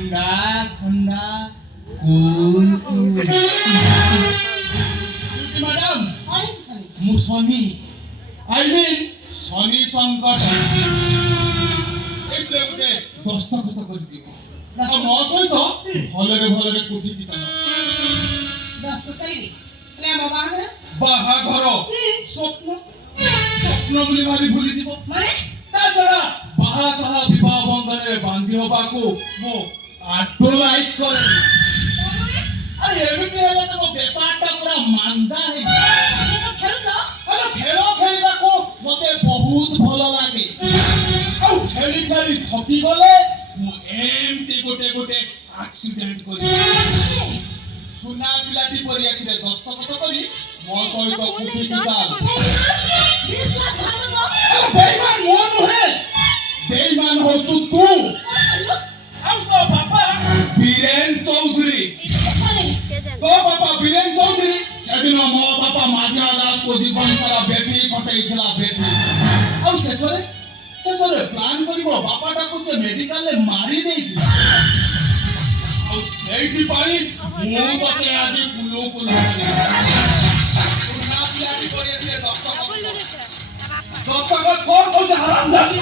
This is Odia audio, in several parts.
ঠান্ডা ঠান্ডা কুল কুল ম্যাডাম মু শনি আই মিন শনি সংকট এইটা ଗୋଟେ দস্তখত କରିଦିଅ ଆଉ ମୋ ସହିତ ଭଲରେ ଭଲରେ କୋଠି ପିତାନ ବାହାଘର ସ୍ୱପ୍ନ ସ୍ୱପ୍ନ ବୋଲି ଭାବି ଭୁଲିଯିବ ତା ଛଡ଼ା ବାହା ସାହା ବିବାହ ବନ୍ଧନରେ ବାନ୍ଧି ହବାକୁ ମୁଁ ଆଦୌ ଲାଇକ୍ କରେନି ଆଉ ଏମିତି ହେଲେ ତ ମୋ ବେପାରଟା ପୁରା ମାନ୍ଦା ହେଇଯିବ ଖେଳ ଖେଳିବାକୁ ମତେ ବହୁତ ଭଲ ଲାଗେ ଆଉ ଖେଳି ଖେଳି ଥକି ଗଲେ ମୁଁ ଏମିତି ଗୋଟେ ଆକ୍ସିଡେଣ୍ଟ କରି ସୁନା ପିଲାଟି ପରି ଏଥିରେ ଦସ୍ତଖତ କରି ମୋ ସହିତ କୋଠି ପିତାଲ ବେଇମାନ ମୁଁ ନୁହେଁ ବେଇମାନ ହଉଛୁ ତୁ ଆଉ ତୋ ବାପା ବୀରେନ ଚୌଧୁରୀ ତୋ ବାପା ବୀରେନ ଚୌଧୁରୀ ସେଦିନ ମୋ ବାପା ମାଝିଆ ଦାସକୁ ଜୀବନ ସାରା ବେଟି ଖଟେଇଥିଲା ବେଟି ଆଉ ଶେଷରେ ପ୍ଲାନ୍ କରିବ ବାପାଟାକୁ ସେ ମେଡିକାଲରେ ମାରି ଦେଇଥିଲା ଆଉ ସେଇଥିପାଇଁ ମୁଁ ତତେ ଆଜି କୁଲୁ କୁଲୁ ପୁରୁଣା ପିଲାଟି କରି ଏଥିରେ ଦସ୍ତଖତ କଣ କହୁଛି ହାରାମ ଜାତି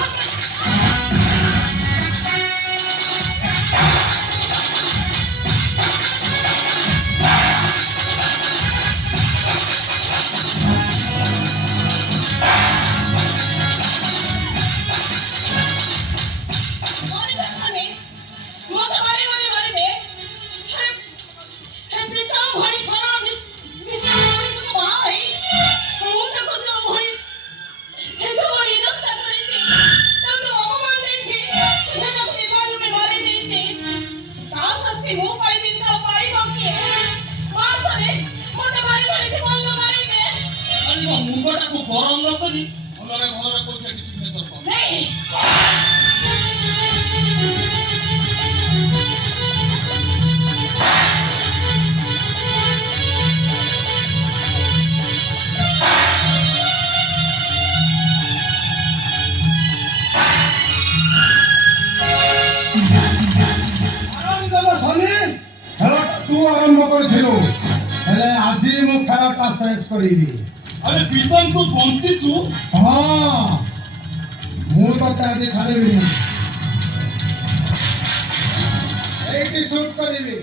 ମୁଣ୍ଡଟାକୁ ଗରମ ନ କରି ଭଲରେ ଭଲରେ କୋଉଠି ସିଗ୍ନେଚର କର ତୁ ଆରମ୍ଭ କରିଥିଲୁ ହେଲେ ଆଜି ମୁଁ ଖେଳଟା ଶେଷ କରିବି अरे प्रीतम तू बंचिचु हाँ ମୁଁ ତତେ ଆଜି ଛାଡ଼ିବିନି ଏଇଠି ସୁଟ୍ କରିବି